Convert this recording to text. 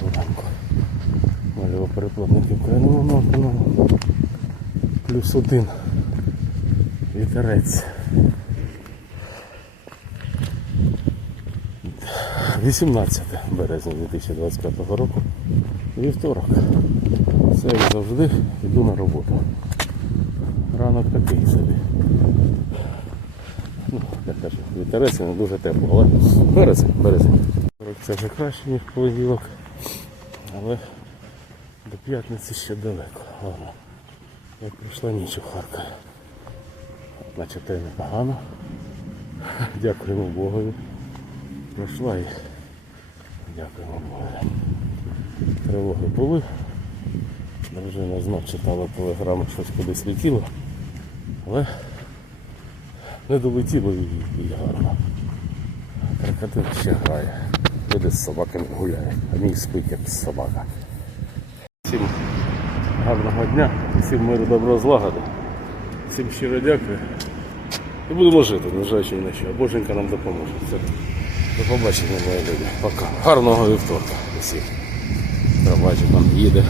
Жуданко. Малюва переплавників крайнього напрямку. Плюс один. Вітерець. 18 березня 2025 року. Вівторок. Це як завжди йду на роботу. Ранок такий собі. Ну, як кажу, вітерець не дуже тепло, але березень, березень. Це вже краще, ніж понеділок. Але до п'ятниці ще далеко. Ладно. Як пройшла ніч у Харкові. Й непогано. Дякуємо Богові. Пройшла і дякуємо Богові. Тривоги були. Дружина знов читала телеграму, щось кудись летіло. Але не долетіло і гарно. Крокодил ще грає. Люди з собаками гуляють, а мій спить як собака. Всім гарного дня, всім миру, доброго злагоди. Всім щиро дякую. І будемо жити, незважаючи на що. Боженька нам допоможе. Все. До побачення, мої люди. Пока. Гарного вівторка. усіх. Пробачу, там їде.